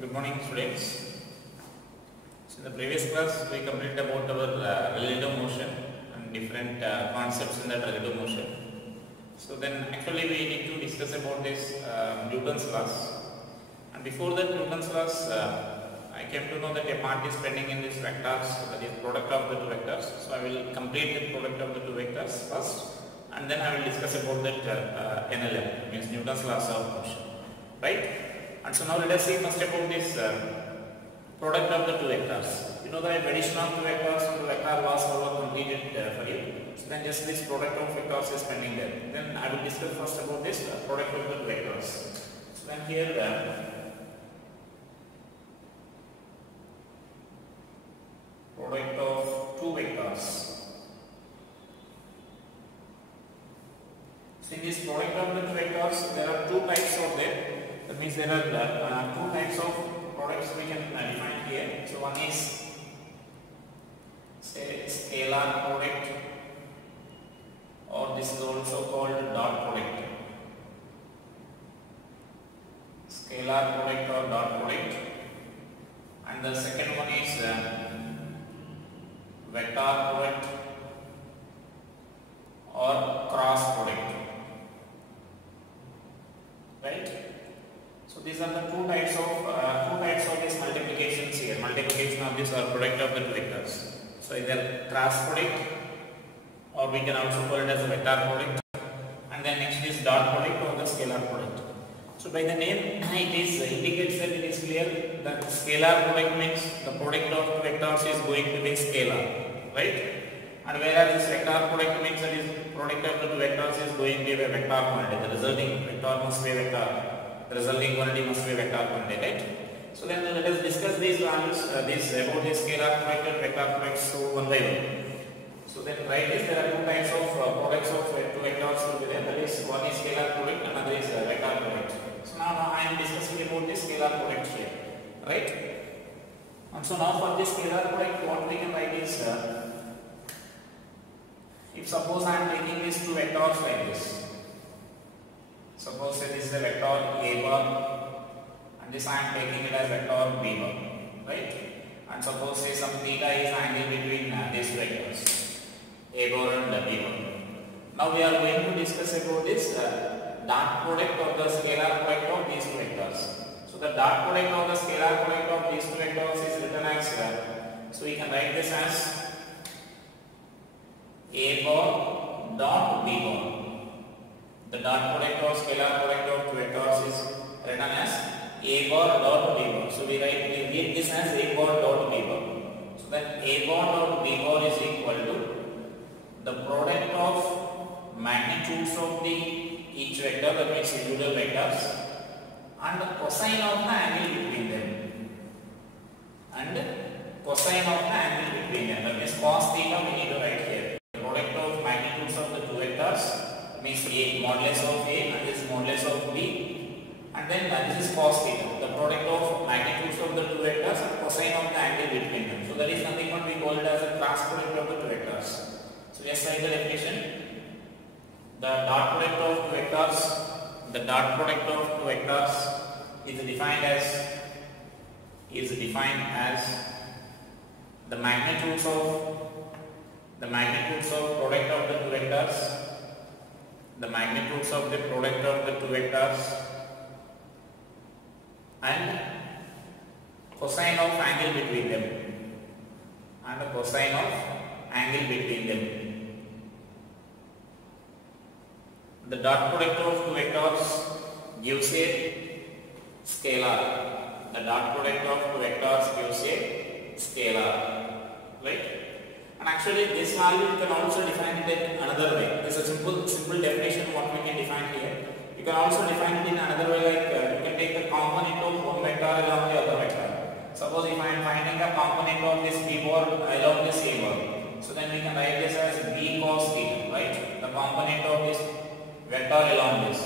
Good morning, students. So in the previous class we completed about our relative motion and different concepts in that relative motion. So then actually we need to discuss about this Newton's laws. And before that Newton's laws, I came to know that a part is pending in these vectors, that is product of the two vectors. So I will complete the product of the two vectors first, and then I will discuss about that NLM, means Newton's laws of motion, right? And so now let us see first about this product of the two vectors. You know the addition of two vectors to the vector was all completed for you. So then just this product of vectors is pending there. Then I will discuss first about this product of the two vectors. So then here product of two vectors. So in this product of the two vectors, there are two types of them. That means there are two types of products we can define here. So one is say scalar product, or this is also called dot product. Scalar product or dot product, and the second one is vector product or cross product, right? So these are the two types of these multiplications here. Multiplication of this or product of the two vectors. So either cross product, or we can also call it as a vector product, and then next is dot product or the scalar product. So by the name it is indicates that it is clear that scalar product means the product of two vectors is going to be scalar, right? And whereas this vector product means that is product of the two vectors is going to be a vector quantity. The resulting vector must be a vector. The resulting quantity must be a vector quantity, right? So then let us discuss these values, about this scalar product and vector products so one by one. So then write this, there are two types of products of two vectors will be there. That is, one is scalar product, another is vector product. So now I am discussing about this scalar product here, right? And so now for this scalar product, what we can write is, if suppose I am taking these two vectors like this. Suppose say this is a vector A bar, and this I am taking it as vector B bar, right? And suppose say some theta is angle between these vectors A bar and B bar. Now we are going to discuss about this dot product of the scalar product of these two vectors. So the dot product of the scalar product of these two vectors is written as, so we can write this as A bar dot B bar. The dot product or scalar product of two vectors is written as A bar dot B bar. So we read this as A bar dot B bar. So then A bar dot B bar is equal to the product of magnitudes of each vector, that means individual vectors, and the cosine of the angle between them. And cosine of the angle between them. That means cos theta we need to write here. The product of magnitudes of the two vectors means A, modulus of A, and this is modulus of B, and then this is cos theta, the product of magnitudes of the two vectors and cosine of the angle between them. So that is nothing but we call it as a cross product of the two vectors. So just write the definition. The dot product of two vectors, is defined as the magnitudes of product of the two vectors. The magnitudes of the product of the two vectors and cosine of angle between them, The dot product of two vectors gives a scalar. Right? And actually this value you can also define it in another way. This is a simple definition what we can define here. You can also define it in another way, like you can take the component of one vector along the other vector. Suppose if I am finding the component of this B bar along this A bar, so then we can write this as B cos theta, right? The component of this vector along this.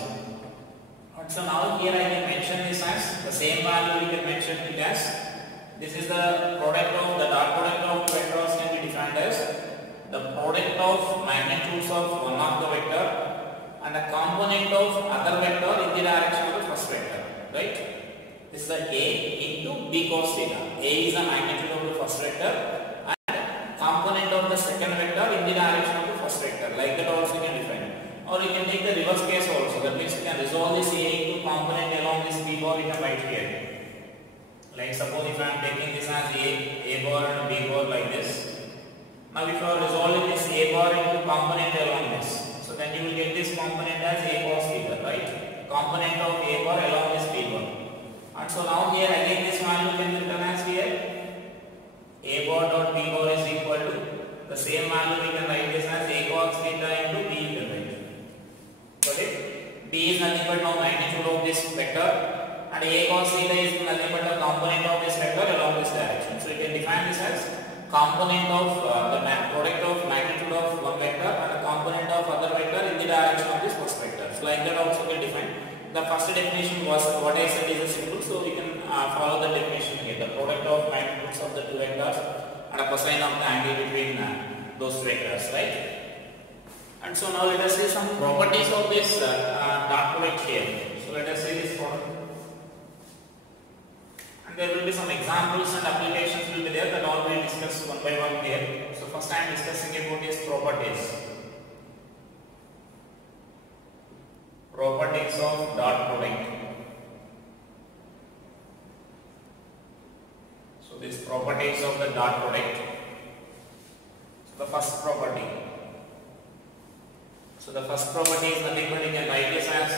And so now here I can mention this as the same value we can mention it as, this is the product of the dot product of vectors can be defined as the product of magnitudes of one of the vector and a component of other vector in the direction of the first vector, right? This is the A into B cos theta. A is the magnitude of the first vector and component of the second vector in the direction of the first vector. Like that also you can define. Or you can take the reverse case also. That means you can resolve this A into component along this B bar, you can write here. Like suppose if I am taking this as A bar and B bar like this. Now if you are resolving this A bar into component along this, so then you will get this component as A cos theta, right? Component of A bar along this B bar. And so now here again this value can be written as here A bar dot B bar is equal to the same value we can write this as A cos theta into B you can write. Got it? B is nothing but now magnitude of this vector and A cos theta is nothing but the component of this vector along this direction. So you can define this as component of the product of magnitude of one vector and a component of other vector in the direction of this first vector. So like that also we define. The first definition was what I said is a simple, so we can follow the definition here. The product of magnitudes of the two vectors and a cosine of the angle between those two vectors, right? And so now let us see some properties of this dot product here. So let us see this product. And there will be some examples and applications will be there that all we will discuss one by one here. So first I am discussing about these properties. Properties of dot product. So these properties of the dot product. So the first property. So the first property is nothing but you can write this as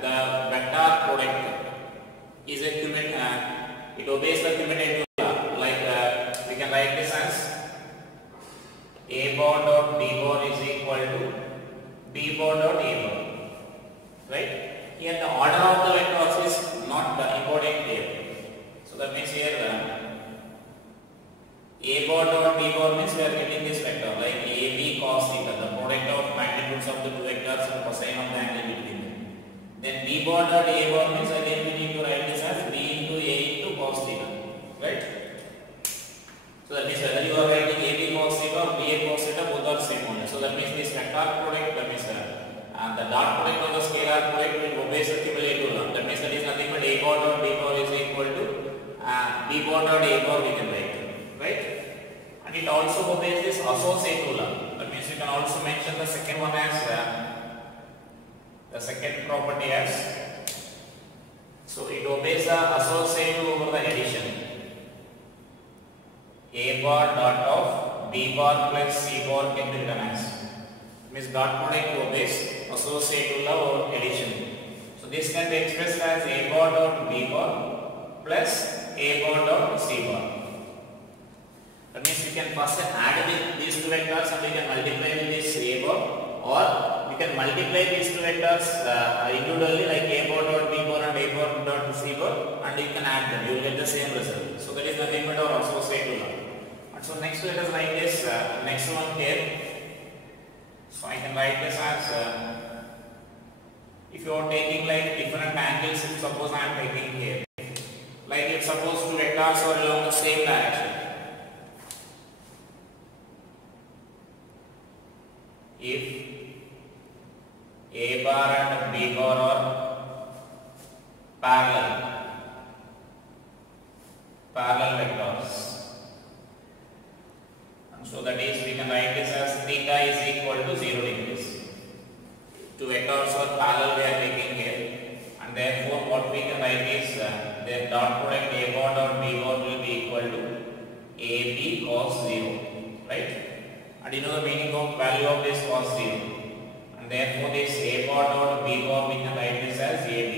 the vector product is a it obeys the commutative law. Like we can write this as A bar dot B bar is equal to B bar dot A bar. Right? Here the order of the vectors is not important here. So that means here A bar dot B bar means we are getting this vector like AB cos theta, the product of magnitudes of the two vectors and cosine of the angle between them. Then B bar dot A bar means again we need to write this as B into A into cos theta. Right? So that means whether you are writing AB cos theta or BA cos theta, both are same only. So that means this vector product, that means and the dot product of the scalar product will obey the cumulative law. That means that is nothing but A bar dot B bar is equal to B bar dot A bar we can write. Right? And it also obeys this associative law. That means you can also mention the second one as the second property as, so it obeys the associative over the addition. A bar dot of B bar plus C bar can be written as, means dot product obeys associative law over addition. So this can be expressed as A bar dot B bar plus A bar dot C bar. That means you can first add with these two vectors and we can multiply with this A bar, or we can multiply these two vectors individually like A bar dot B bar and A bar dot C bar, and you can add them, you will get the same result. So that is nothing but our associative law. And so next let us write this next one here. So I can write this as if you are taking like different angles, if suppose I am taking here, like if suppose two vectors are along the same direction. If A bar and B bar are parallel vectors, and so that is we can write this as theta is equal to 0 degrees. Two vectors are parallel we are taking here, and therefore what we can write is their dot product A bar dot B bar will be equal to AB cos 0, right? And you know the meaning of value of this cos 0, and therefore this A bar dot B bar we can write this as AB.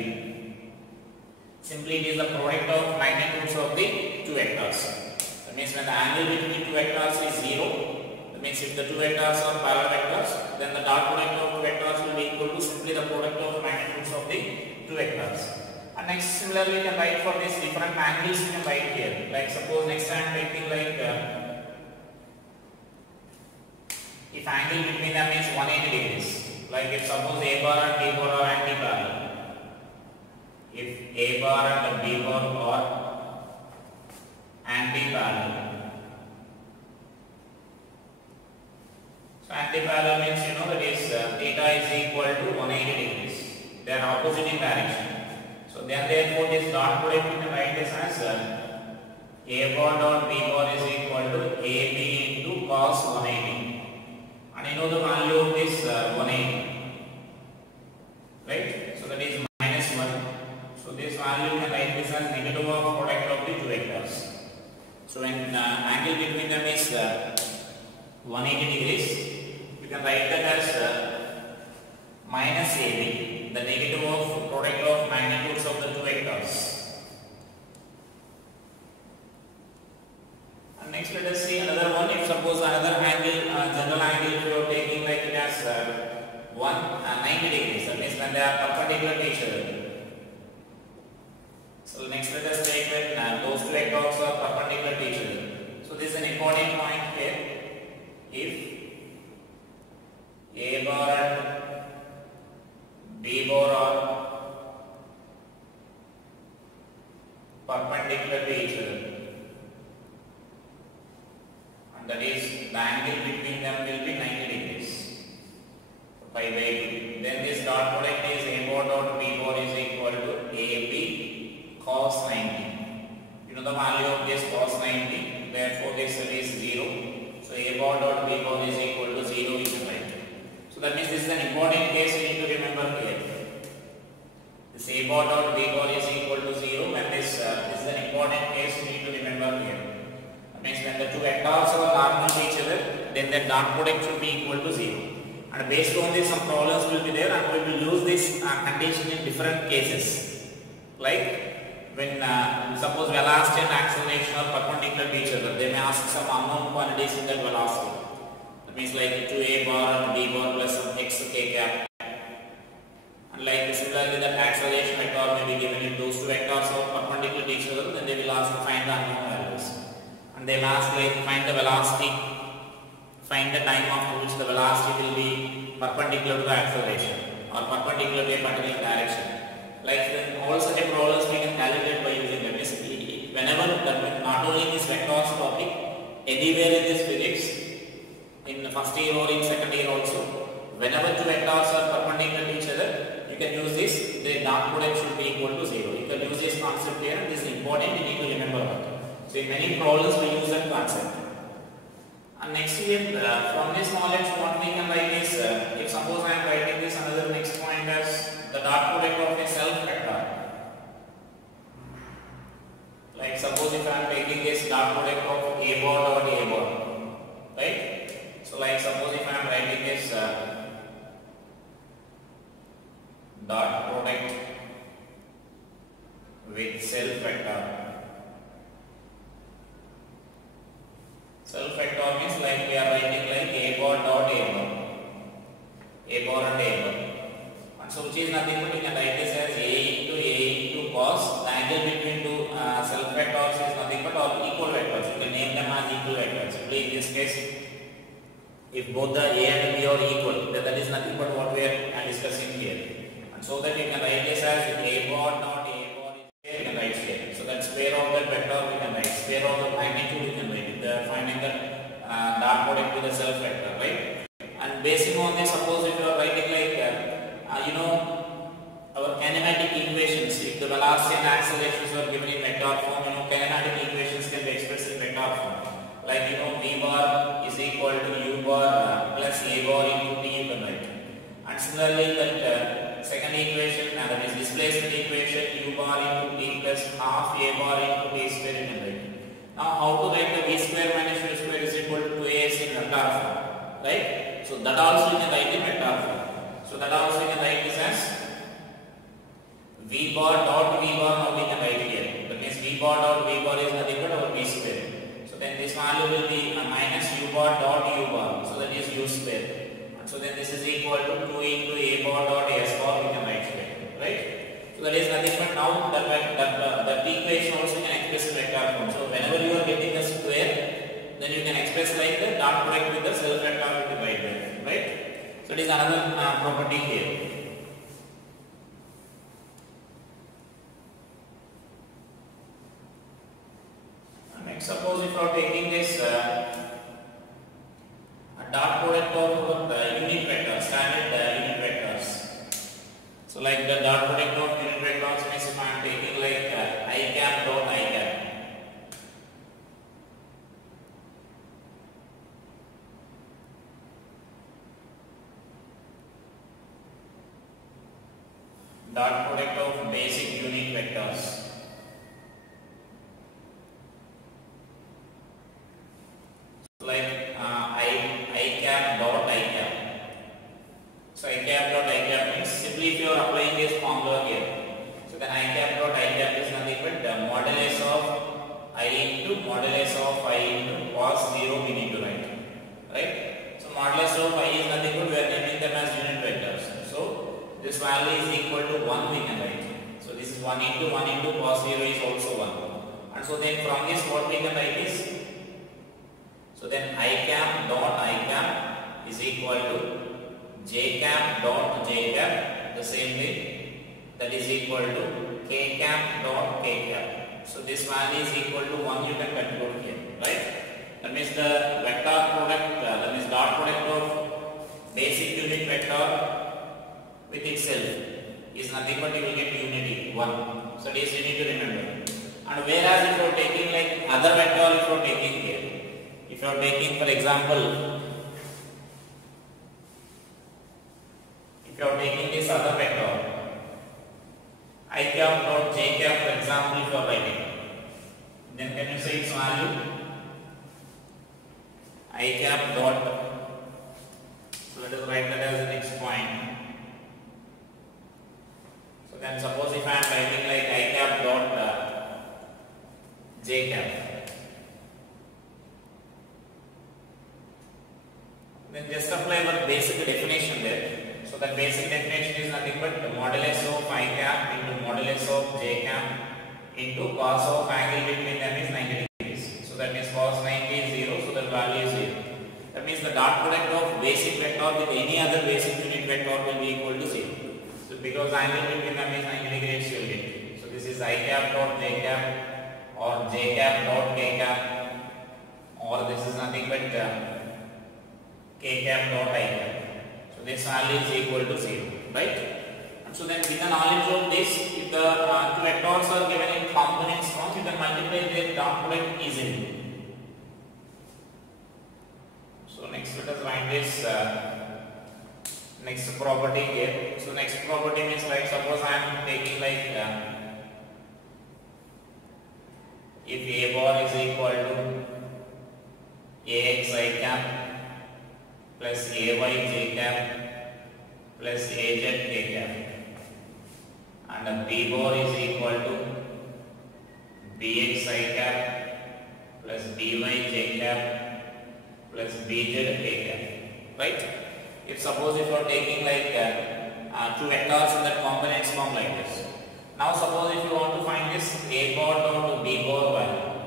Simply it is the product of magnitudes of the two vectors. That means when the angle between two vectors is 0, that means if the two vectors are parallel vectors, then the dot product of two vectors will be equal to simply the product of magnitudes of the two vectors. And next similarly we can write for these different angles we can write here. Like suppose next I am taking like if angle between them is 180 degrees, like if suppose A bar and B bar are anti-parallel, if A bar and B bar are anti-parallel, so anti-parallel means you know that is theta is equal to 180 degrees, they are opposite in direction. So So then therefore this dot product we can write this as a bar dot b bar is equal to ab into cos 180, and you know the value of this 180, right? So that is minus 1. So this value you can write this as negative of product of the two vectors. So when angle between them is 180 degrees, you can write that as minus AB, the negative of product of magnitudes of the two vectors. And next let us see another one. If suppose another angle, general angle, if you are taking like it as 90 degrees, that means when they are perpendicular to each other. So next let us take that those two vectors are perpendicular to each other. So this is an important point here. If A bar and B bar are perpendicular to each other, and that is the angle between them will be 90 degrees, pi by 2. Then this dot product is A bar dot B bar is equal to AB cos 90. You know the value of this cos 90, therefore this is 0. So A bar dot B bar is equal to 0 we can write. So that means this is an important case you need to remember here. This A bar dot B bar is equal to 0, and this is an important case you need to remember here. That means when the two vectors are normal to each other, then the dot product should be equal to 0. And based on this some problems will be there, and we will use this condition in different cases. Like when suppose velocity and acceleration are perpendicular to each other, they may ask some unknown quantities in that velocity. That means like 2a bar and b bar plus some x k cap. And like similarly that acceleration vector may be given if those two vectors are perpendicular to each other, then they will ask to find the unknown values. And they will ask like find the velocity, find the time after which the velocity will be perpendicular to the acceleration or perpendicular to a particular direction. Like all such problems we can calculate by using that. Whenever that, not only in this vectors topic, anywhere in this physics, in the first year or in second year also, whenever two vectors are perpendicular to each other, you can use this, the dot product should be equal to 0. You can use this concept here, and this is important, you need to remember that. So in many problems we use that concept. And next here, from this knowledge what we can write is, if suppose I am writing this another next point as the dot product of a self vector. Like suppose if I am taking this dot product of A bar dot A bar, right? So like suppose if I am writing this dot product with self vector. Self vector means like we are writing like A bar dot A bar. A bar and A bar. And so which is nothing but you can write this as A into cos. The angle between two self vectors is nothing but all equal vectors. You can name them as equal vectors. Simply in this case, if both the A and B are equal, then that is nothing but what we are discussing here. And so that you can write this as A bar dot A bar is here, you can write here. So that square of that vector we can write. Square of the magnitude we can write. Finding the dot product with the self vector, right? And basing on this, suppose if you are writing like our kinematic equations, if the velocity and accelerations are given in vector form, kinematic equations can be expressed in vector form. Like v bar is equal to u bar plus a bar into t, you can write. And similarly that second equation, that is displacement equation, u bar into t plus half a bar into t square, you can write. Now how to write the v square minus u square is equal to 2as in vector form, right? So that also you can write in vector form. So that also you can write this as v bar dot v bar, now we can write here. That means v bar dot v bar is nothing but our v square. So then this value will be minus u bar dot u bar, so that is u square. And so then this is equal to 2 into a bar dot s bar, we can write here, right? So that is nothing but now that equation also can express in vector form. So whenever you are getting a square, then you can express like the dot product with the self vector with the right there, right? So it is another property here. Next, suppose if you are taking this dot product of unit vectors, standard unit vectors. So like the dot product of unit vectors means if I am dot product of basic unit vectors. Like I cap dot I cap. So I cap dot I cap means simply if you are applying this formula here. So then I cap dot I cap is nothing but the modulus of I into modulus of I into cos 0 we need to write. Right? So modulus of I is nothing but we are naming them as unit vectors. So this value is equal to 1 we can write. So this is 1 into cos 0 is also 1. And so then from this what we can write is, so then I cap dot I cap is equal to j cap dot j cap, the same way, that is equal to k cap dot k cap. So this value is equal to 1 you can conclude here, right? That means the vector product, that means dot product of basic unit vector with itself is nothing but you will get unity 1. So this you need to remember. And whereas if you are taking like other vector, if you are taking here, if you are taking for example, if you are taking this other vector, I cap dot j cap for example if you are writing, then can you say its value? I cap dot, so let us write that as the next point. So then suppose if I am writing like I cap dot j cap, then just apply our basic definition there. So the basic definition is nothing but the modulus of I cap into modulus of j cap into cos of angle between them is 90 degrees. So that means cos 90 is 0, so the value is 0. That means the dot product of basic vector with any other basic unit vector will be equal to 0. So because angle between them is 90 degrees you will get. So this is I cap dot j cap or j cap dot k cap, or this is nothing but k cap dot I cap. So this value is equal to 0, right? And so then with the knowledge of this, if the two vectors are given in components form, you can multiply their dot product easily. So next let us write this next property here. So next property means like suppose I am taking like if A bar is equal to AX I cap plus AY j cap plus AZ k cap, and B bar is equal to BX I cap plus BY j cap plus BZ k cap, right? If suppose if you are taking like two vectors in that components form like this. Now suppose if you want to find this A bar dot B bar value.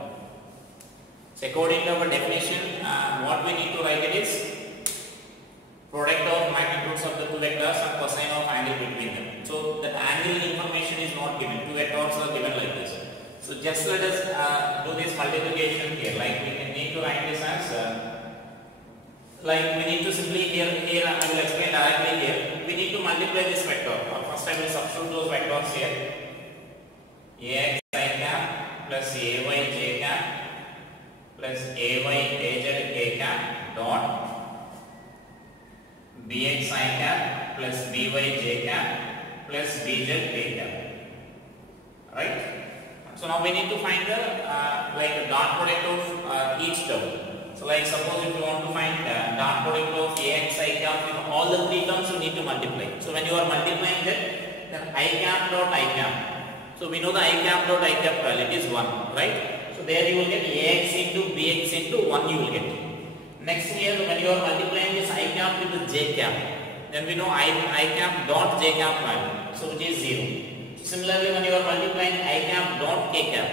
So according to our definition, what we need to write it is product of magnitudes of the two vectors and cosine of angle between them. So that angle information is not given. Two vectors are given like this. So just let us do this multiplication here. Like we can need to write this as like we need to simply here I will explain directly here. We need to multiply this vector. First I will substitute those vectors here. AX I cap plus AY j cap plus AY AZ k cap dot BX I cap plus BY j cap plus BZ k cap. Right? So now we need to find the like dot product of each term. So like suppose if you want to find dot product of AX I cap, with all the three terms you need to multiply. So when you are multiplying that, then I cap dot I cap. So we know the I cap dot I cap value is 1, right? So there you will get AX into BX into 1 you will get. Next here when you are multiplying this I cap with the j cap, then we know I cap dot j cap value, so which is 0. Similarly when you are multiplying I cap dot k cap,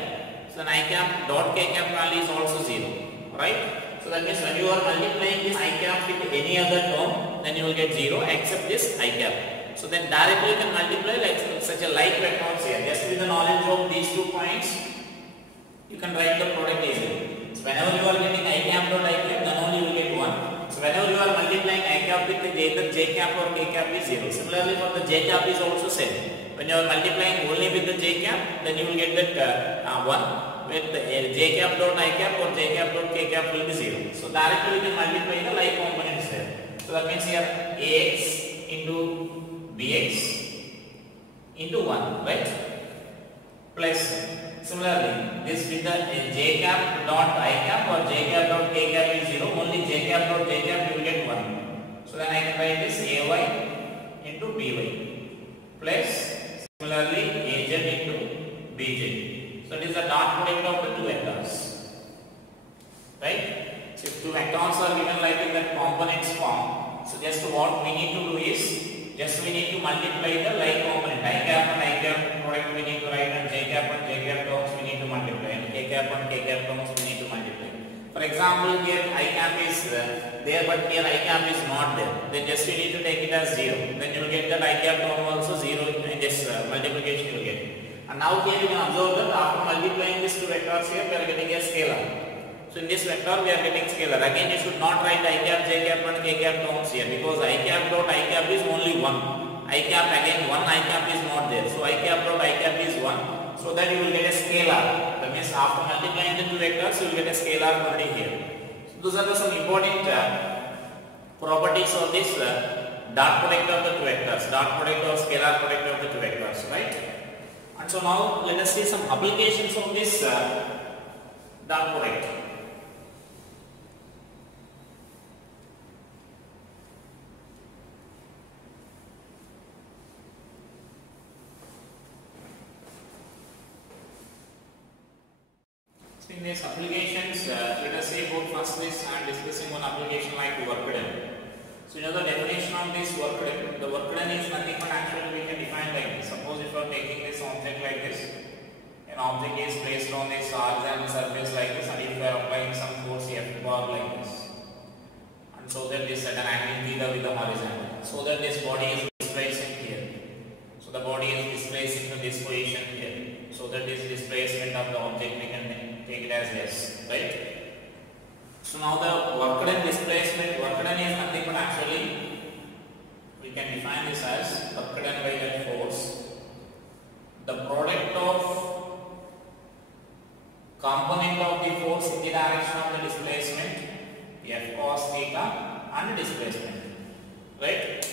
so then I cap dot k cap value is also 0, right? So that means when you are multiplying this I cap with any other term, then you will get 0 except this I cap. So then directly you can multiply like such a like vectors here. Just with the knowledge of these 2 points, you can write the product easily. So whenever you are getting I cap dot I cap, then only you will get 1. So whenever you are multiplying I cap with either j cap or k cap is 0. Similarly for the j cap is also same. When you are multiplying only with the j cap, then you will get that 1. With the j cap dot I cap or j cap dot k cap will be 0. So directly we can multiply the like components there. So that means here AX into BX into 1, right? Plus similarly this with the j cap dot I cap or j cap dot k cap is 0, only j cap dot j cap you will get 1. So then I can write this ay into by plus similarly az into bj. So it is the dot product of the two vectors, right? So if two vectors are given like in that components form, so just what we need to do is just we need to multiply the like component. I cap and I cap product we need to write, and j cap and j cap terms we need to multiply, and k cap and k cap terms we need to multiply. For example, here I cap is there, but here I cap is not there. Then just you need to take it as 0. Then you will get that I cap term also 0 in this multiplication you will get. And now here you can observe that after multiplying these two vectors here, we are getting a scalar. So in this vector we are getting scalar. Again you should not write I cap, j cap and k cap terms here, because I cap dot I cap is only 1. I cap again 1 I cap is not there. So I cap dot I cap is 1. So that you will get a scalar. That means after multiplying the two vectors you will get a scalar quantity here. So those are some important properties of this dot product of the two vectors, dot product or scalar product of the two vectors, right? And so now let us see some applications of this dot product. In these applications, let us say about first this I am discussing one application like work done. So you know the definition of this work done. The work done is nothing but actually we can define like this. Suppose if you are taking this object like this, an object is placed on this horizontal surface like this, and if you are applying some force F bar like this, and so that this at an angle theta with the horizontal, so that this body is displacing here. So the body is displacing to this position here. So that this displacement of the object we can take it as s, right? So now the work done displacement, work done is nothing but actually we can define this as work done by that force, the product of component of the force in the direction of the displacement f cos theta and displacement, right?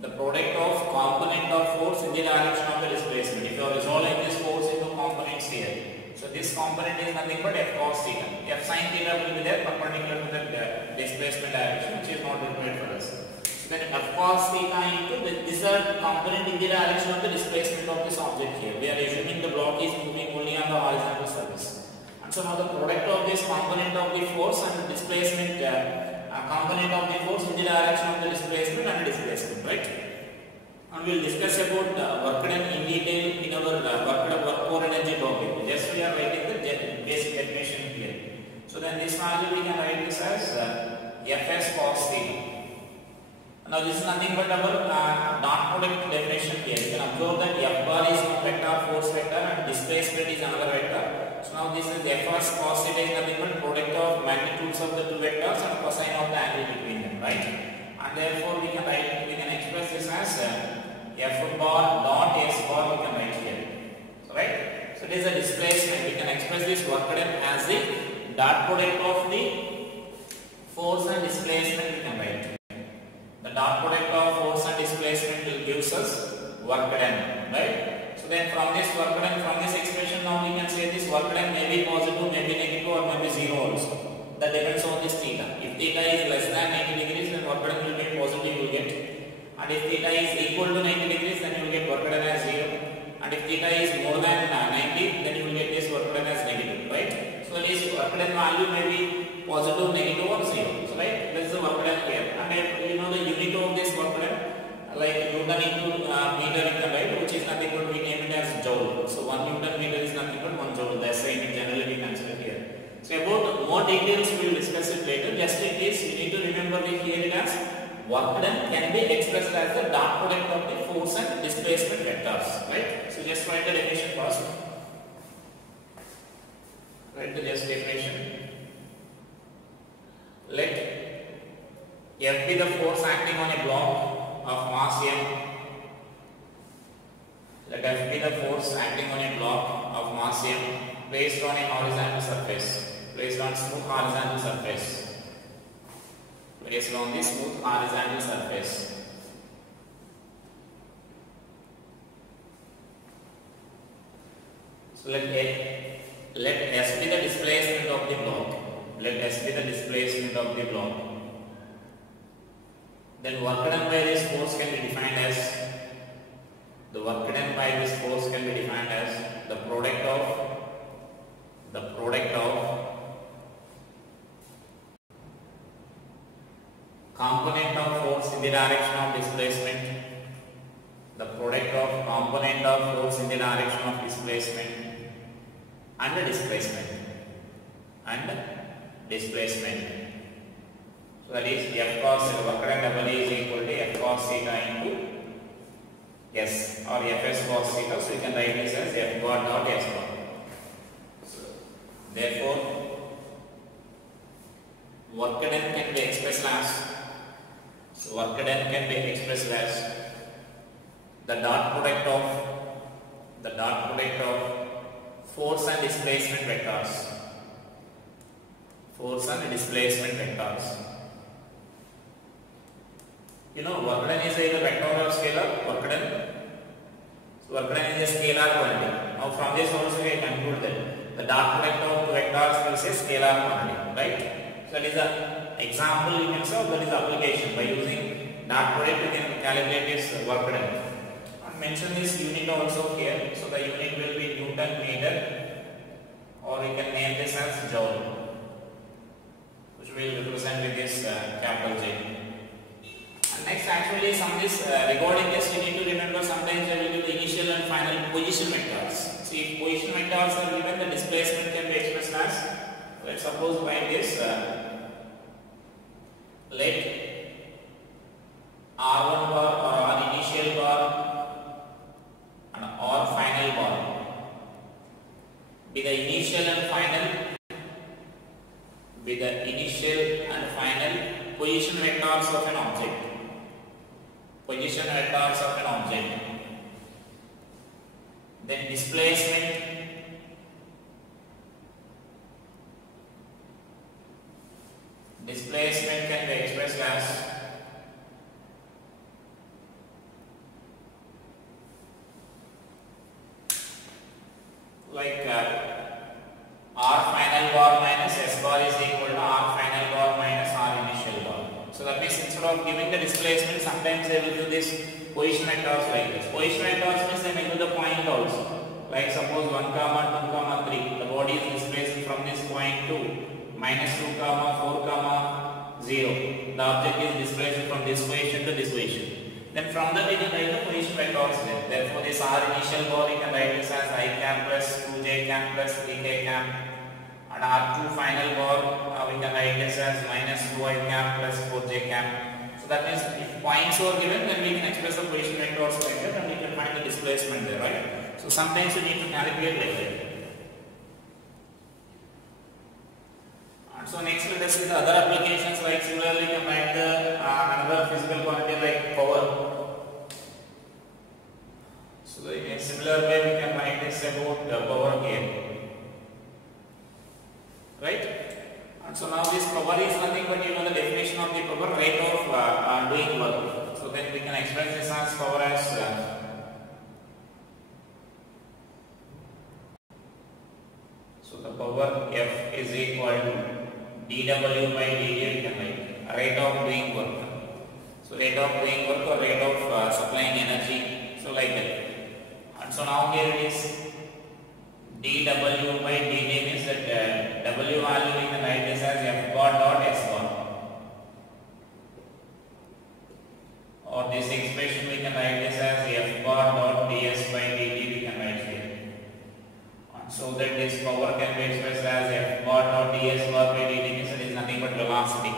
The product of component of force in the direction of the displacement. If you are resolving this force into components here, so this component is nothing but f cos theta. F sin theta will be there perpendicular to the displacement direction, which is not required for us. So then f cos theta into this component in the direction of the displacement of this object here. We are assuming the block is moving only on the horizontal surface. And so now the product of this component of the force and the displacement component of the force in the direction of the displacement and displacement, right? And we will discuss about work done in detail in our work for energy topic. Just we are writing the basic definition here. So then this value we can write this as Fs cos theta. Now this is nothing but our dot product definition here. You can observe that F bar is one vector, force vector, and displacement is another vector. So now this is Fs cos theta is nothing but product of magnitudes of the two vectors and cosine of the angle between them, right? And therefore we can express this as F bar dot S bar we can write here. So right? So it is a displacement. We can express this work done as the dot product of the force and displacement we can write. The dot product of force and displacement will gives us work done, right? So then from this work done, from this expression now we can say this work done may be positive, may be negative, or may be 0 also. That depends on this theta. If theta is less than 90 degrees, then work done will be positive, you will get. And if theta is equal to 90 degrees, then you will get work done as 0. And if theta is more than 90, then you will get this work done as negative, right? So this work done value may be positive, negative, or 0. So right, this is the work done here. And if you know the unit of this work done, like Newton into meter in the right, which is nothing but we name it as joule. So 1 Newton meter is nothing but 1 joule. That's the unit generally we consider here. So about more details we will discuss it later. Just in case you need to remember here it as work done can be expressed as the dot product of the force and displacement vectors, right? So just write the definition first. Write the just definition. Let F be the force acting on a block of mass m. Let F be the force acting on a block of mass m placed on a horizontal surface, placed on smooth horizontal surface, placed on the smooth horizontal surface. So let S be the displacement of the block. Let S be the displacement of the block. Then work done by this force can be defined as the work done by this force can be defined as the product of component of force in the direction of displacement, the product of component of force in the direction of displacement and the displacement So that is F cos work done double is equal to F cos theta into S or Fs cos theta. So you can write this as F bar dot S bar. So therefore work done can be expressed as the dot product of force and displacement vectors. You know, work done is either vector or scalar. Work done is a scalar quantity. Now from this also we conclude that the dot product of vectors is a scalar quantity, right? So that is the example you can solve, that is the application. By using dot product you can calculate this work done. And mention this unit also here. So the unit will be Newton meter, or you can name this as joule, which will represent with this capital J. And next actually regarding this you need to remember sometimes there will be the initial and final position vectors. See, if position vectors are given, the displacement can be expressed as, let's suppose by this let R1 bar or R initial bar and R final bar be the initial and final position vectors of an object. Then displacement can be expressed as like R final bar minus S bar is equal to R final bar minus R initial bar. So that means instead of giving the displacement, sometimes they will do this position vectors like this. Position vectors means they may do the point also. Like suppose 1, 2, 3. The body is displaced from this point to minus 2, 4, 0. The object is displaced from this position to this position. Then from that we can write the position vectors there. Therefore this R initial bar you can write this as I cap plus 2j cap plus 3k cap. And R2 final bar we can write this as minus 2i cap plus 4j cap. So that means if points are given, then we can express the position vectors like that and we can find the displacement there, right? So sometimes you need to calculate like that. And so next let us see the other applications, like similarly you can write the another physical quantity like power. So in a similar way we can write this about the power here. Right? And so now this power is nothing but the definition of the power, rate of doing work. So then we can express this as power as so the power F is equal to dW by dt, we can write rate of doing work. So rate of doing work or rate of supplying energy. So like that. And so now here it is dW by dt means that W value we can write this as F bar dot S bar. Or this expression we can write this as F bar dot ds by dt, we can write here. And so that this power can be expressed as F bar dot ds bar by dt means it is nothing but velocity.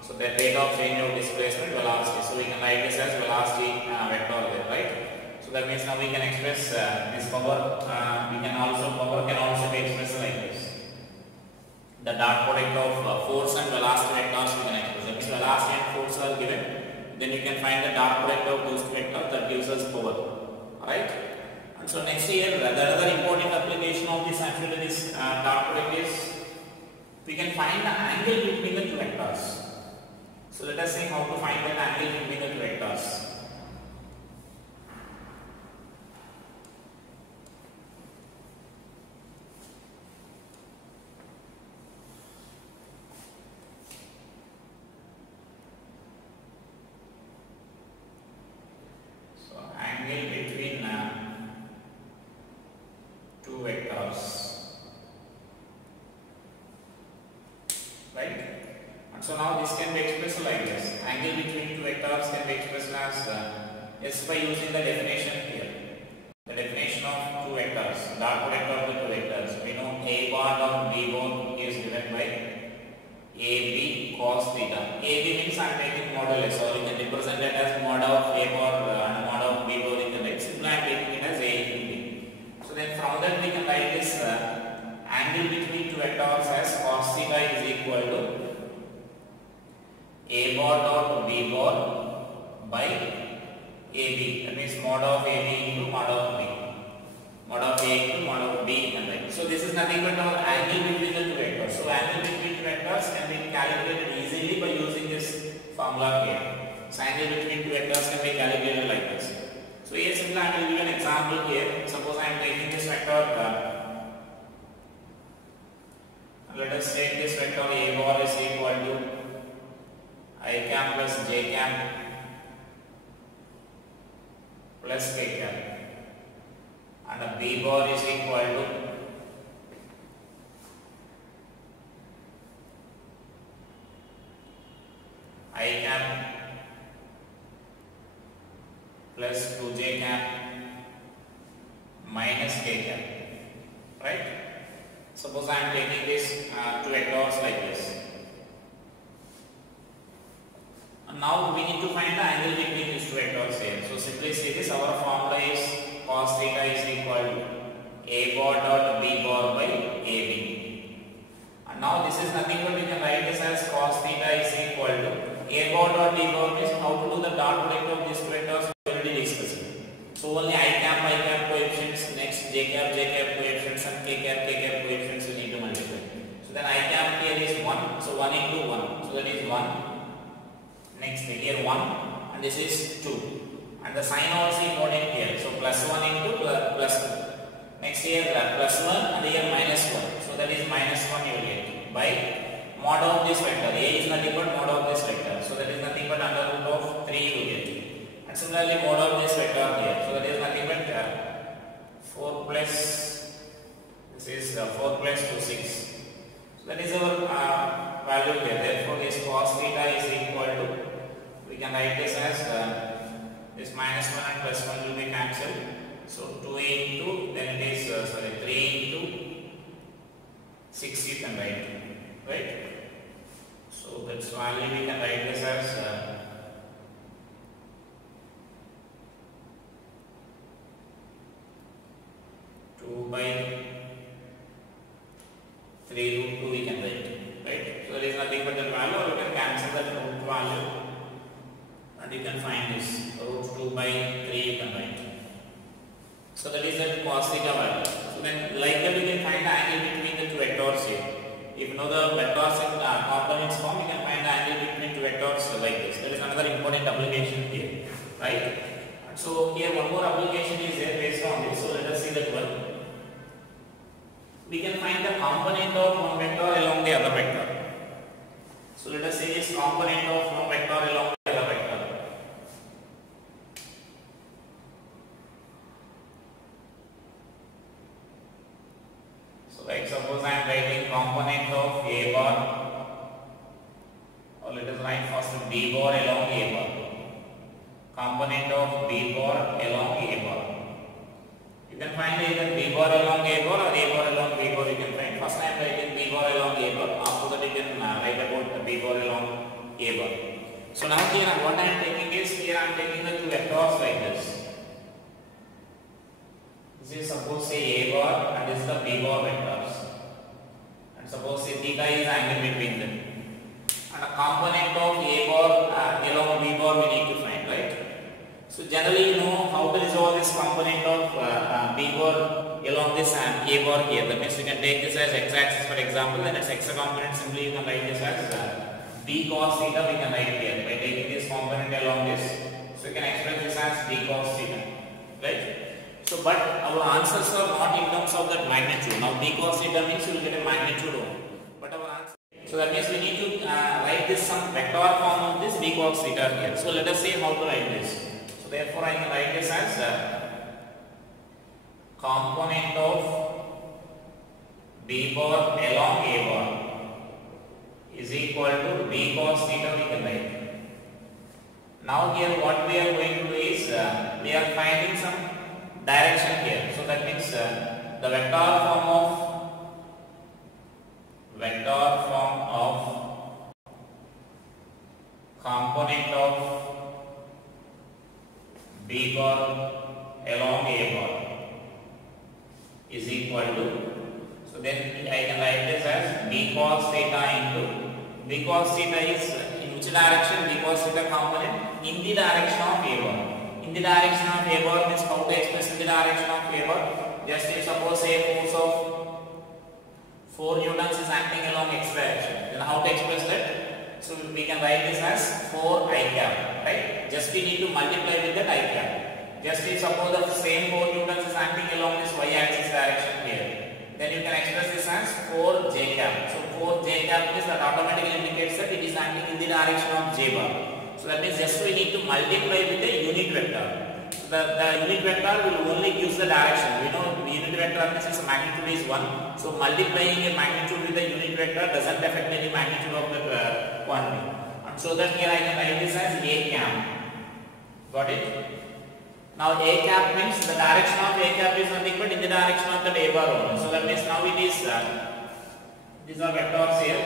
So the rate of change of displacement velocity. So we can write this as velocity vector there, right? So that means now we can express this power. Power can also be expressed like this. The dot product of force and velocity vectors we can express. That means velocity and force are given. Then you can find the dot product of those two vectors that gives us power. Alright? And so next here, the other important application of this dot product is we can find the angle between the two vectors. So let us see how to find that angle between the two vectors. so now this can be expressed like this. Angle between two vectors can be expressed as S by using the definition here. The definition of two vectors, dot product of the two vectors. We know A bar dot B bar is given by AB cos theta. AB means I am taking modulus, or you can represent it as mod of A bar and mod of B bar in the next. Simply I am taking it as A into B. So then from that we can write this angle between two vectors as cos theta is equal to A bar dot B bar by AB. That means mod of AB into mod of B. Mod of A into mod of B and right. So this is nothing but our angle between the two vectors. So angle between two vectors can be calculated easily by using this formula here. So angle between two vectors can be calculated like this. So here simply I will give an example here. Suppose I am taking this vector. Let us take this vector A bar is equal to I cap plus J cap plus K cap, and a B bar is equal to I cap plus 2J cap minus K cap, right? Suppose I am taking this two vectors like this. And now we need to find the angle between these two vectors here. So simply say this, our formula is cos theta is equal to A bar dot B bar by AB. And now this is nothing but we can write this as cos theta is equal to A bar dot B bar means how to do the dot product of these two vectors we already discussed. So only I cap coefficients, next J cap coefficients, and K cap coefficients we need to multiply. So then I cap here is 1, so 1 into 1, so that is 1. Next here 1 and this is 2, and the sign also important here, so plus 1 into plus 2. Next here plus 1 and here minus 1, so that is minus 1 you will get by mod of this vector. A is nothing but mod of this vector, so that is nothing but under root of 3 you will get. And similarly mod of this vector here, so that is nothing but 4 plus, this is 4 plus 2, 6. So that is our value here. Therefore this cos theta is equal to, we can write this as this minus 1 and plus 1 will be cancelled. So 2 into, then it is 3 into 6 you can write, right? So that's value we can write this as 2 by 3 root 2 we can write, right? So there is nothing but the value, or you can cancel that root value and you can find this root 2 by 3 you can write. So that is the cos theta value. So then like that we can find the angle between the two vectors here. If you know the vectors in components form, you can find the angle between two vectors like this. That is another important application here, right? So here one more application is there based on this. So let us see that one. We can find the component of one vector along the other vector. So let us say this component of one vector along the other vector. So like suppose I am writing component of A bar, or let us write first B bar along A bar. Component of B bar along A bar. You can find either B bar along A bar or A bar along B bar you can find. First I am writing B bar along A bar, after that you can write about B bar along A bar. So now here what I am taking is, here I am taking the two vectors like this. This is suppose say A bar and this is the B bar vectors. And suppose say theta is the angle between them. And a component of A bar along B bar we need to find, right? So generally you know how to resolve this component of B bar along this A bar here. That means you can take this as x-axis for example, and its x component simply you can write this as B cos theta we can write here by taking this component along this. So you can express this as B cos theta, right? So but our answers are not in terms of that magnitude. Now B cos theta means you will get a magnitude only. But our answer, so that means we need to write this some vector form of this B cos theta here. So let us see how to write this. Therefore, I can write this as component of B bar along A bar is equal to b cos theta we can write. Now here what we are going to do is we are finding some direction here. So that means the vector form of component of b bar along a bar is equal to, so then I can write this as b cos theta into, b cos theta is in which direction? B cos theta component in the direction of a bar. In the direction of a bar means how to express in the direction of a bar? Just if suppose a force of 4 newtons is acting along x direction, then how to express that? So we can write this as 4 I cap, right? Just we need to multiply with that I cap. Just if suppose the same 4 newtons is acting along this y axis direction here, then you can express this as 4 j cap. So 4 j cap means that automatically indicates that it is acting in the direction of j bar. So that means just we need to multiply with the unit vector. The unit vector will only give the direction. We know the unit vector means its magnitude is 1. So multiplying a magnitude with the unit vector doesn't affect any magnitude of the quantity. And so that here I can write this as a cap. Got it? Now a cap means the direction of a cap is nothing but in the direction of the a bar only. So that means now it is these are vectors here.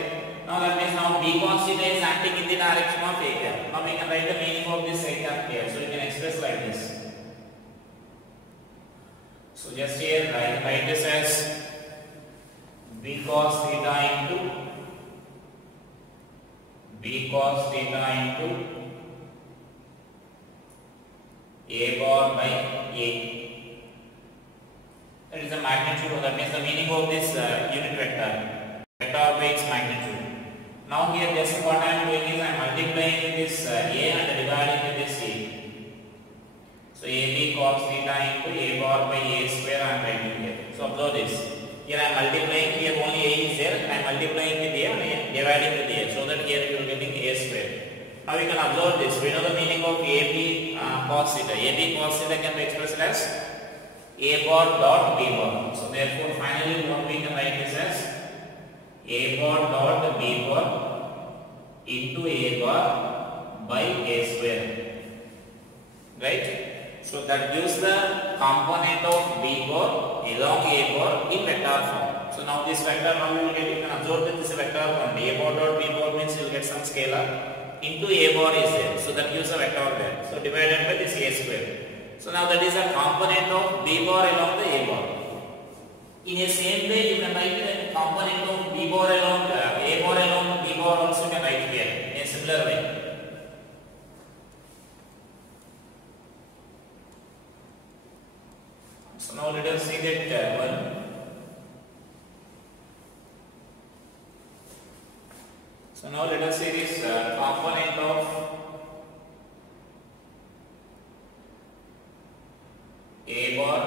Now that means now b cos theta is acting in the direction of a cap. Now we can write the meaning of this a cap here. So we can express like this. So just here I write this as b cos theta into b cos theta into a bar by a. That is the magnitude, or that means the meaning of this unit vector. Vector by its magnitude. Now here just what I am doing is I am multiplying this a and dividing with this a. So ab cos theta into a bar by a square I am writing here. So observe this. Here I am multiplying, here only a is there, I am multiplying with a and dividing with a. So that here you are getting a square. Now we can observe this. We know the meaning of ab cos theta. AB cos theta can be expressed as a bar dot b bar. So therefore finally what we can write this as a bar dot b bar into a bar by a square. Right? So that gives the component of b bar along a bar in vector form. So now this vector, now you will get, you can observe that this is a vector form. A bar dot b bar means you will get some scalar. Into a bar is there, so that gives a vector there. So divided by this a square. So now that is a component of b bar along the a bar. In a same way, you can write a component of b bar along a bar along b bar also you can write here in a similar way. So now let us see that one. So now let us see this component of a bar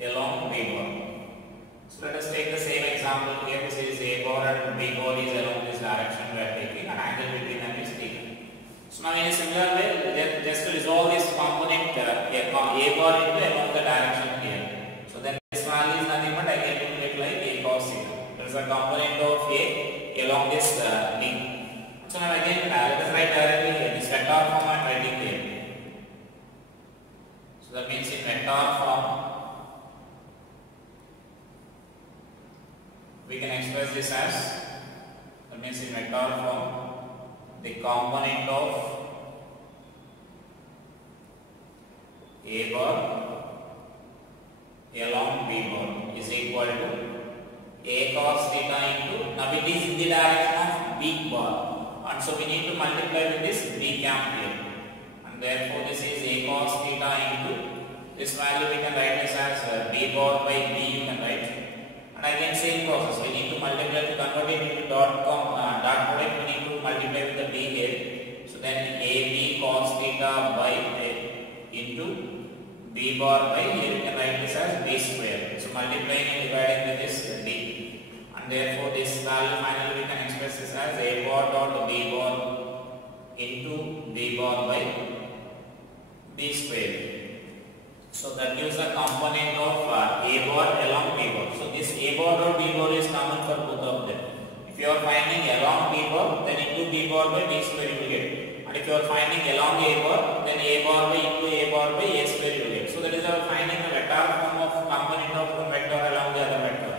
along b bar. So let us take the same example here. This is a bar and b bar is along this direction we are taking, an angle between them is taken. So now in a similar way, just to resolve this component a bar into along the direction here. So then this value is nothing but I can do it like a cos theta. There is a component of a along this b. So now again let us write directly here. This vector form I am writing here. So that means in vector form we can express this as, that means in vector form the component of a bar along b bar is equal to a cos theta into, now it is in the direction of b bar, and so we need to multiply with this b cap here, and therefore this is a cos theta into, this value we can write this as b bar by b you can write, and again same process, we need to multiply to convert it into dot product, we need to multiply with the b here, so then ab cos theta by a into b bar by, here you can write this as b square, so multiplying and dividing with this b. Therefore, this value finally we can express this as a bar dot b bar into b bar by b square. So that gives the component of a bar along b bar. So this a bar dot b bar is common for both of them. If you are finding along B bar, then into B bar by B square you will get. And if you are finding along A bar, then A bar by into A bar by A square you will get. So that is our finding the vector form of component of one vector along the other vector.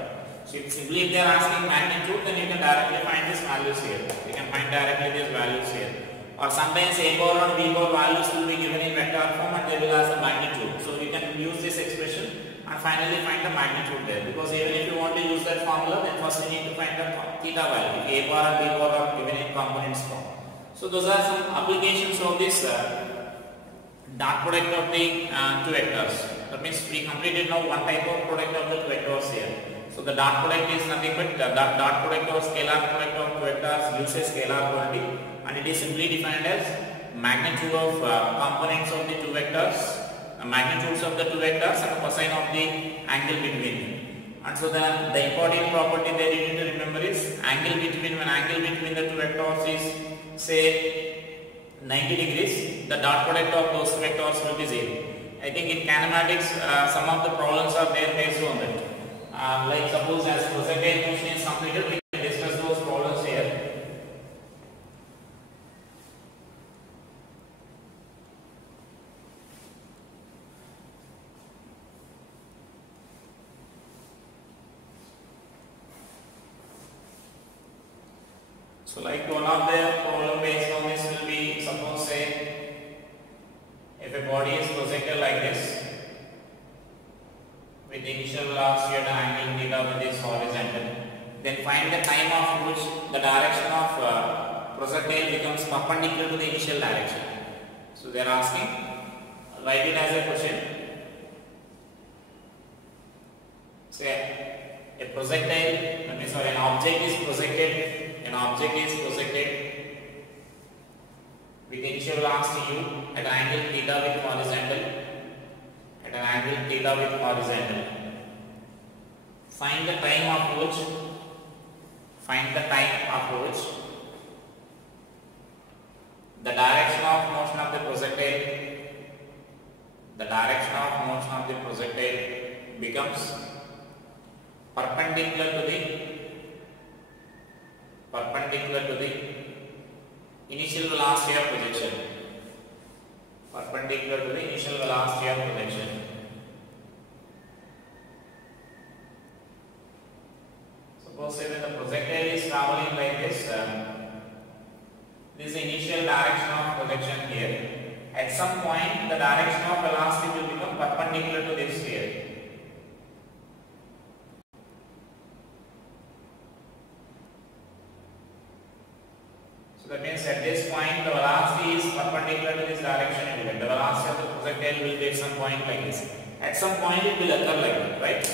So simply if they are asking magnitude, then you can directly find these values here. You can find directly these values here. Or sometimes A bar and B bar values will be given in vector form and they will ask the magnitude. So we can use this expression and finally find the magnitude there. Because even if you want to use that formula, then first you need to find the theta value. A bar and B bar are given in components form. So those are some applications of this dot product of the two vectors. That means we completed now one type of product of the two vectors here. So the dot product is nothing but the dot product or scalar product of two vectors uses scalar quantity, and it is simply defined as magnitude of components of the two vectors, magnitudes of the two vectors and cosine of the angle between them. And so the important property that you need to remember is angle between, when angle between the two vectors is say 90 degrees, the dot product of those two vectors will be 0. I think in kinematics some of the problems are there based on that. Like suppose as projectile motion is completed, we can discuss those problems here. So like one of the problem based on this will be, suppose say if a body is projected like this with initial velocity at an angle theta with this horizontal, then find the time of which the direction of projectile becomes perpendicular to the initial direction. So they are asking, write it as a question. Say a projectile, that means an object is projected. An object is projected with initial velocity u at an angle theta with horizontal. At an angle theta with horizontal. Find the time of which. Find the time of which the direction of motion of the projectile. The direction of motion of the projectile becomes perpendicular to the initial velocity of projection. Perpendicular to the initial velocity of projection. Suppose say when the projectile is traveling like this, this is the initial direction of projection here. At some point, the direction of velocity will become perpendicular to this here. So that means at this point the velocity is perpendicular to this direction. The velocity of the projectile will be at some point like this. At some point it will occur like that, right?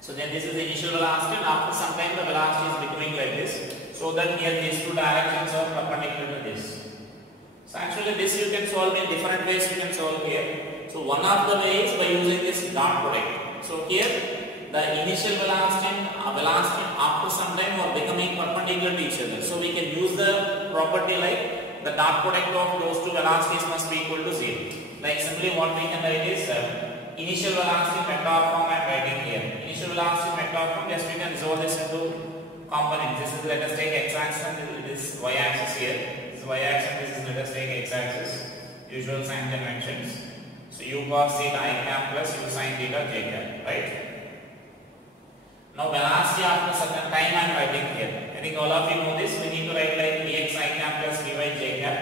So then this is the initial velocity, and after some time the velocity is becoming like this. So that here these two directions are perpendicular to this. So actually this you can solve in different ways. You can solve here. So one of the ways by using this dot product. So here the initial velocity and velocity after some time are becoming perpendicular to each other. So we can use the property like the dot product of those two velocities must be equal to 0. Like simply what we can write is initial velocity vector form I am writing here. Initial velocity vector form, just we can resolve this into components. This is, let us take x-axis and this y-axis here. This is y-axis and this is, let us take x-axis. Usual sign conventions. So u cos theta I cap plus u sin theta j cap, right? Now velocity after certain time I am writing here. I think all of you know this. We need to write like vx I cap plus vy j cap.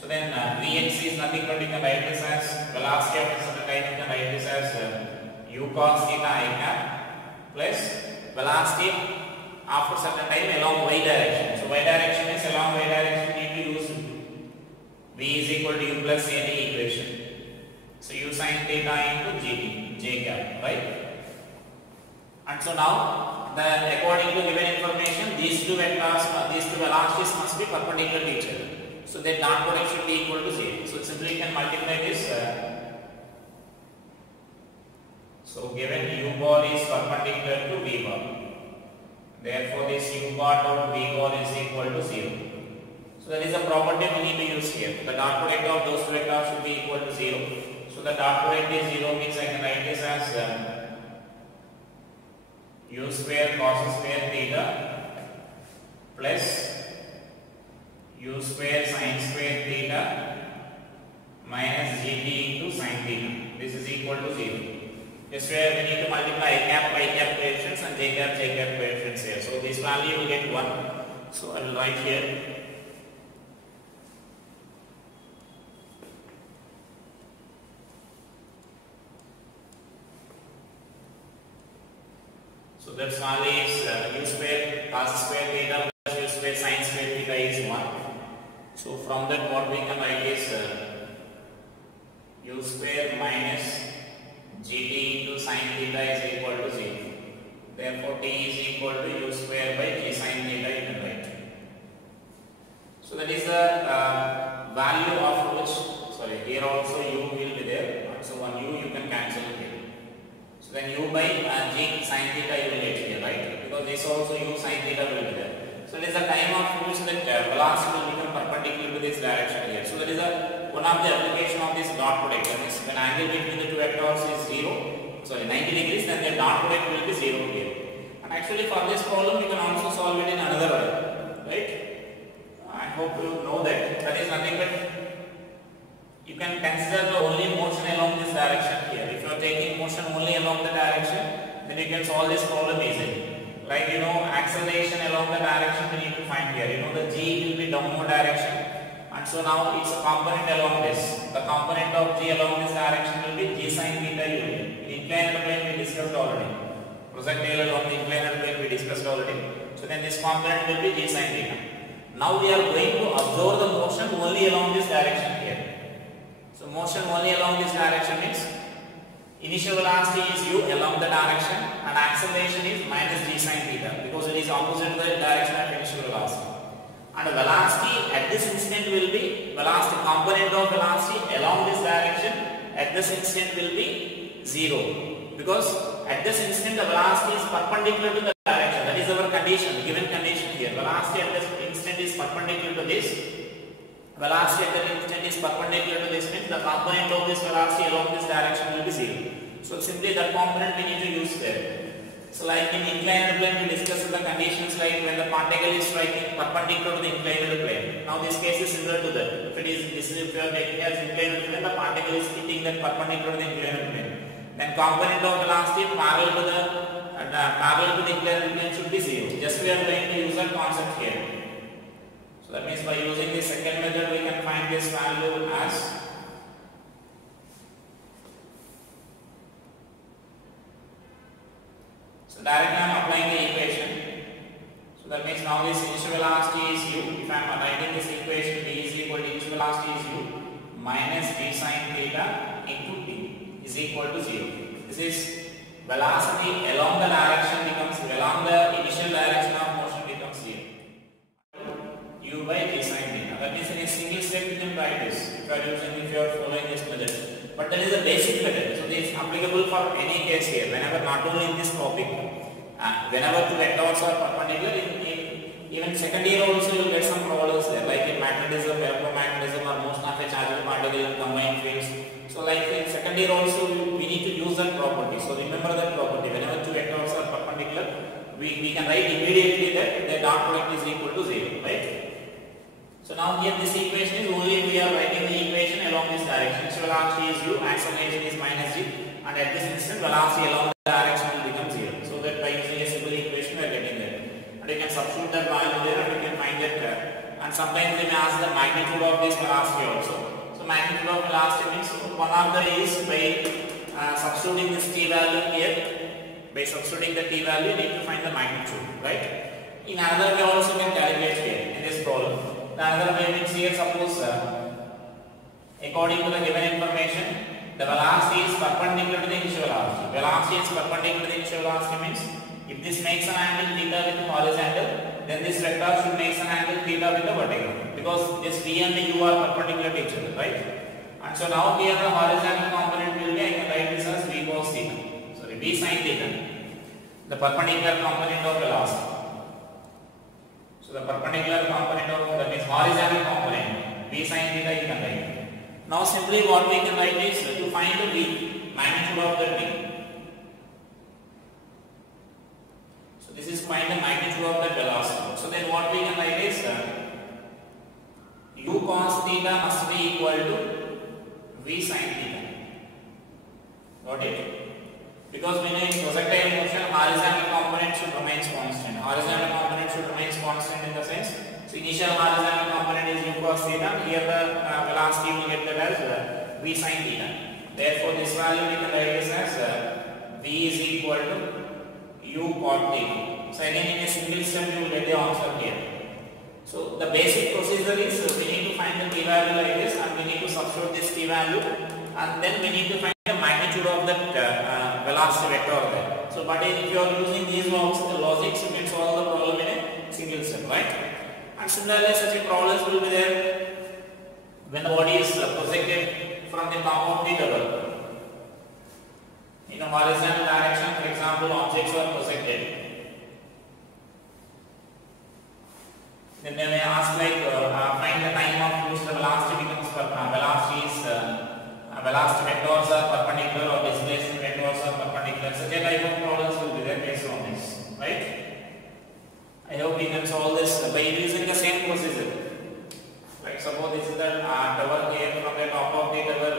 So then vx is nothing but you can write this as velocity after certain time. You can write this as u cos theta I cap plus velocity after certain time along y direction. So y direction is along y direction. We need to use v is equal to u plus a equation. So u sin theta into j cap, right? And so now, according to given information, these two vectors, these two velocities must be perpendicular to each other. So their dot product should be equal to 0. So simply you can multiply this. So given u bar is perpendicular to v bar, therefore this u bar dot v bar is equal to 0. So that is a property we need to use here. The dot product of those two vectors should be equal to 0. So the dot product is 0 means I can write this as u square cos square theta plus u square sin square theta minus gt into sin theta. This is equal to 0. Just where we need to multiply I cap coefficients and j cap coefficients here. So this value will get 1. So I will write here. So that value is u square cos square theta plus u square sin square theta is 1. So from that what we can write is u square minus gt into sin theta is equal to 0. Therefore t is equal to u square by g sin theta you can write. So that is the value of which, here also u will be there. So one u you can cancel here. So then u by g sin theta you will get here, right? Because this also u sin theta will be there. So it is the time of which that velocity will become perpendicular to this direction here. So that is one of the application of this dot product. That means when angle between the two vectors is 90 degrees, then the dot product will be 0 here. And actually for this problem we can also solve it in another way, right? I hope you know that. That is nothing but you can consider the only motion along this direction here. If you are taking motion only along the direction, then you can solve this problem easily. Like acceleration along the direction we need to find here. The g will be downward direction, and so now it's a component along this. The component of g along this direction will be g sin theta u. In inclined plane we discussed already. Projectile along the inclined plane we discussed already. So then this component will be g sin theta. Now we are going to observe the motion only along this direction here. So motion only along this direction means initial velocity is u along the direction and acceleration is minus g sin theta because it is opposite the direction of initial velocity. And velocity at this instant will be velocity component of velocity along this direction at this instant will be 0 because at this instant the velocity is perpendicular to the direction. That is our condition, given condition here. Velocity at this instant is perpendicular to this. Velocity at that instant is perpendicular to this means the component of this velocity along this direction will be 0. So simply that component we need to use there. So like in inclined plane we discussed the conditions like when the particle is striking perpendicular to the inclined plane. Now this case is similar to that. If you are taking as inclined plane, the particle is hitting that perpendicular to the inclined plane. Then component of velocity parallel to the inclined plane should be 0. Just we are going to use that concept here. So that means by using the second method we can find this value as directly I am applying the equation. So that means now this initial velocity is u. If I am writing this equation, v is equal to initial velocity is u minus g sin theta into t is equal to 0. This is velocity along the direction becomes along the initial direction of motion becomes 0. U by g sin theta. That means in a single step you can write this if you are following this method. But that is a basic method. So this is applicable for any case here. Whenever not only in this topic, whenever two vectors are perpendicular, even second year also you will get some problems there, like in magnetism, electromagnetism, or motion of a charged particle in combined fields. So like in second year also we need to use that property. So remember that property. Whenever two vectors are perpendicular, we can write immediately that the dot product is equal to 0, right? So now here this equation is only we are writing the equation along this direction. So velocity is u, acceleration is minus g, and at this instant velocity along the direction will become 0. So that by using a simple equation we are getting that. And you can substitute that value there and you can find that. And sometimes they may ask the magnitude of this velocity also. So magnitude of velocity means one of the is by substituting this t value here. By substituting the t value, you need to find the magnitude, right? In another way also we can calculate here in this problem. Another way means here suppose according to the given information the velocity is perpendicular to the initial velocity. Velocity is perpendicular to the initial velocity means if this makes an angle theta with the horizontal, then this vector should make an angle theta with the vertical because this v and the u are perpendicular to each other, right? And so now here the horizontal component will be, I can write this as v cos theta, v sin theta, the perpendicular component of velocity. So the perpendicular component of that means horizontal component v sin theta you can write. Now simply what we can write is to find the v, magnitude of that v. So this is find the magnitude of that velocity. So then what we can theta must be equal to v sin theta. Got it? Because when in projectile motion, horizontal component should remain constant. Horizontal component should remain constant in the sense, so initial horizontal component is u cos theta. Here the velocity will get that as v sin theta. Therefore, this value we can write this as v is equal to u cot theta. So again, in a single step, you will get the answer here. So the basic procedure is we need to find the t value like this, and we need to substitute this t value, and then we need to find the magnitude of that velocity vector there. So, but if you are using these logics, you can solve the problem in a single step, right? And similarly, such a problems will be there when the body is projected from the top of the table in a horizontal direction. For example, objects are projected. Then they may ask like find the time of which the velocity becomes velocity vectors are perpendicular or displacement vectors are perpendicular. Such a type of problems will be there based on this, right? I hope you can solve this by using the same procedure. Like suppose this is the tower here, from the top of the tower,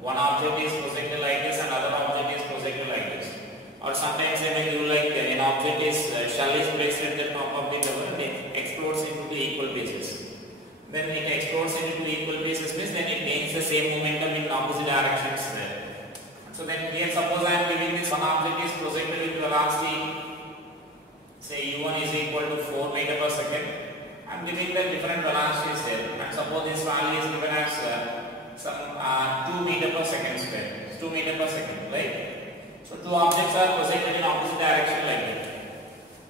one object is projected like this and other object is projected like this. Or sometimes they may do like an object is shell is placed at the top of the tower, it explodes into the equal pieces. When it explodes into equal pieces, means then it gains the same momentum in opposite directions there. So then here suppose I am giving this one object is projected with velocity, say u1 is equal to 4 meter per second. I am giving the different velocities there, and suppose this value is given as some 2 meter per second square. 2 meter per second, right? So two objects are projected in opposite direction like that.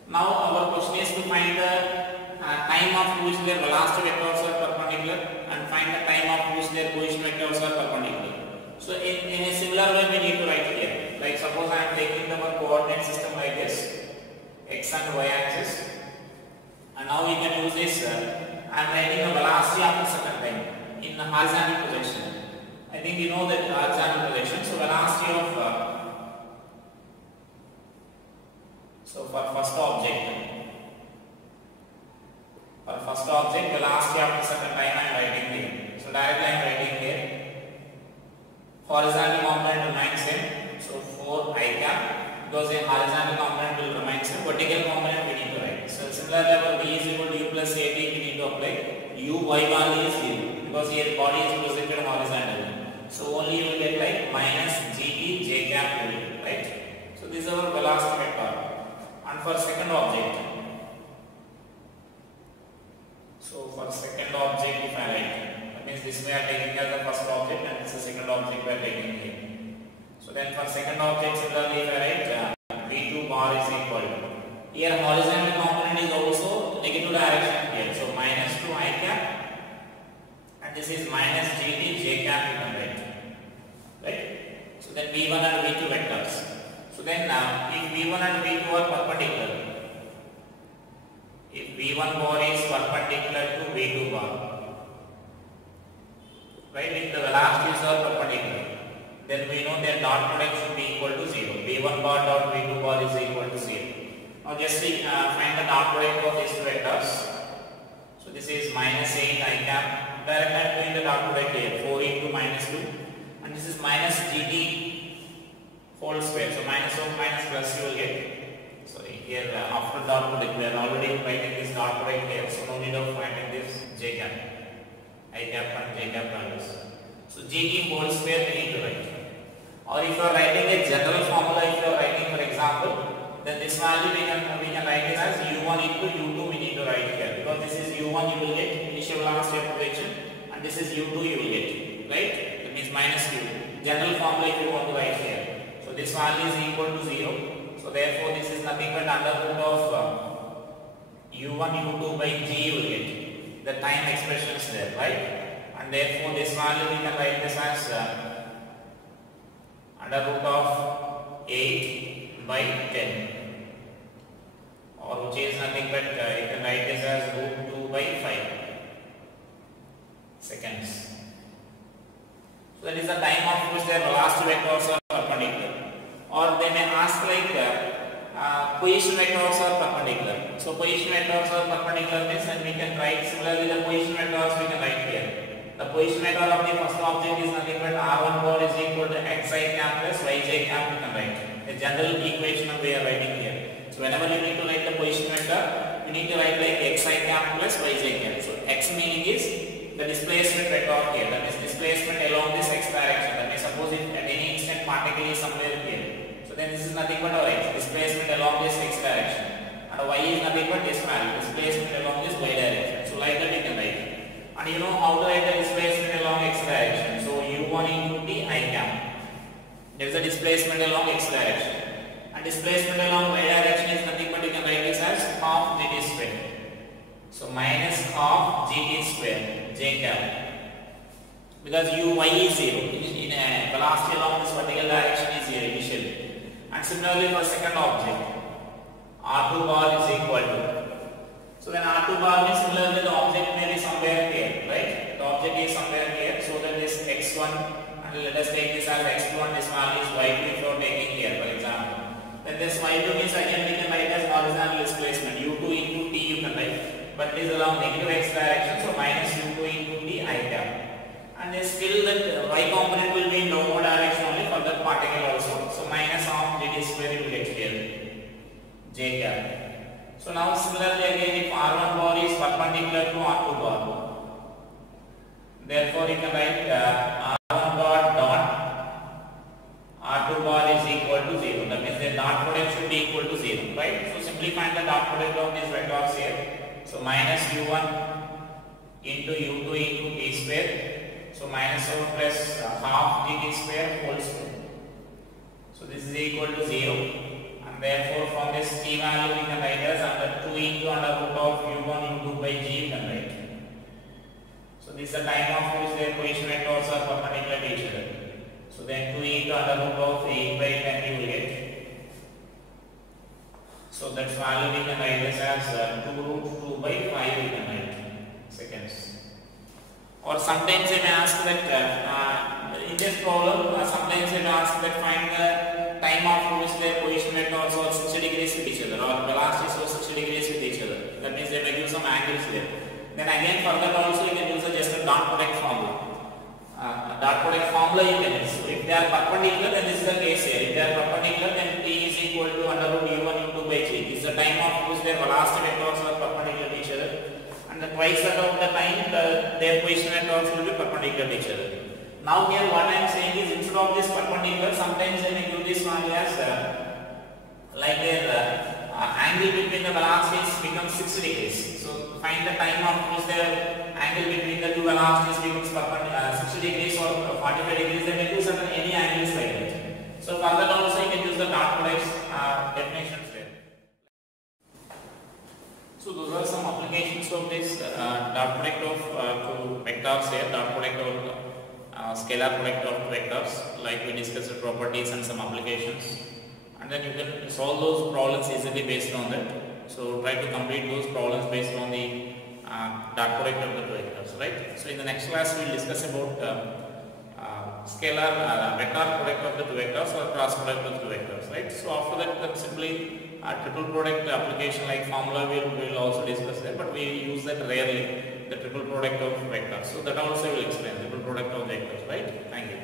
Now our question is to find the time of which their velocity vectors are perpendicular and find the time of which their position vectors are perpendicular. So in a similar way we need to write here. Like suppose I am taking the coordinate system like this, x and y axis, and now we can use this. I am writing the velocity after certain time in the horizontal projection. I think you know that horizontal projection. So velocity of so for first object. For first object, velocity after certain time I am writing here. So directly I am writing here. Horizontal component remains same. So 4 I cap, because a horizontal component will remain same. Vertical component we need to write. So similarly, our v is equal to u plus at we need to apply. U y value is 0 because here body is projected horizontally. So only you will get like minus gt j cap will, right? So this is our velocity vector. And for second object. So for second object, if I write, that means this we are taking as the first object and this is the second object we are taking here. So then for second object, similarly if I write v2 bar is equal to, here horizontal component is also negative direction here. So minus 2 I cap and this is minus gt j cap you can write. Right? So then v1 and v2 vectors. So then if v1 and v2 are perpendicular, if v1 bar is perpendicular to v2 bar, right, if the velocities are perpendicular, then we know their dot product should be equal to 0. v1 bar dot v2 bar is equal to 0. Now just find the dot product of these two vectors. So this is minus 8 I cap, directly I am doing the dot product here, 4 into minus 2, and this is minus gt whole square. So minus of minus plus you will get. Sorry, here after dot product we are already writing this dot product here, so no need of finding this j cap, I cap and j cap values. So gt whole square we need to write. Or if you are writing a general formula, if you are writing for example, then this value we can write it as u1 into u2 we need to write here, because this is u1 you will get initial velocity of projection and this is u2 you will get, right? That means minus u. General formula if you want to write here. So this value is equal to 0. So therefore this is nothing but under root of u1 u2 by g you will get the time expressions there, right? And therefore this value we can write this as under root of 8 by 10, or which is nothing but you can write this as root 2 by 5 seconds. So that is the time of which their velocity vectors are perpendicular. Or they may ask like position vectors are perpendicular. So position vectors are perpendicular means, and we can write similarly the position vectors we can write here. The position vector of the first object is nothing but r1 bar is equal to xi cap plus yj cap, you can write. The general equation we are writing here. So whenever you need to write the position vector, you need to write like xi cap plus yj cap. So x meaning is the displacement vector here, that is displacement along this x direction. That means suppose if at any instant particle is somewhere here, so then this is nothing but our x, displacement along this x direction, and y is nothing but this value, displacement along this y direction. So like that we can write. And you know how to write the displacement along x direction. So u1 into t I cap. There is a displacement along x direction. And displacement along y direction is nothing but you can write this as half gt square. So minus half gt square j cap. Because uy is 0. In a velocity along this vertical direction is 0 initially. And similarly for second object, r2 bar is equal to. So then r2 bar means similarly the object may be somewhere here, right? The object is somewhere here. So that this x1, and let us take this as x1, this value is y2 if you are taking here, for example. Then this y2 means again we can write as horizontal displacement, u2 into t you can write, but it is along negative x direction, so minus u2 into t I cap. And then still that y component will be in downward direction only for that particle also. So minus half gt square you will get here, j cap. So now similarly again if r1 bar is perpendicular to r2 bar, therefore you can write r1 bar dot r2 bar is equal to 0. That means the dot product should be equal to 0, right? So simply find the dot product of these vectors here. So minus u1 into u2 into t square. So minus over plus half gt square whole square. So this is equal to 0. Therefore, from this t value we can write as under 2 into under root of u1 u2 by g you can write. So this is the time of which their position vectors are perpendicular to each other. So then 2 into under root of 8 by 10 you will get. So that value we can write this as 2 root 2 by 5 you can write seconds. Or sometimes they may ask that in this problem sometimes they may ask that find the time of which their position vectors are 60 degrees with each other, or velocities are 60 degrees with each other. That means they may give some angles there. Then again for that also you can use just a dot product formula. Dot product formula you can use. So if they are perpendicular, then this is the case here. If they are perpendicular, then t is equal to under root u1 u2 by g. This is the time of which their velocity vectors are perpendicular to each other. And the twice that of the time their position vectors will be perpendicular to each other. Now here what I am saying is instead of this perpendicular, sometimes they may give this value as like their angle between the velocities becomes 60 degrees. So find the time of which their angle between the two velocities becomes 60 degrees or 45 degrees. They may do certain any angles like that. So for that also you can use the dot products definitions there. So those are some applications of this dot product of two vectors here, dot product of scalar product of vectors, like we discussed the properties and some applications, and then you can solve those problems easily based on that. So try to complete those problems based on the dot product of the two vectors, right? So in the next class we will discuss about scalar vector product of the two vectors or cross product of the two vectors, right? So after that simply triple product application like formula we will also discuss that, but we use that rarely, the triple product of vectors. So that also will explain triple product of vectors, right? Thank you.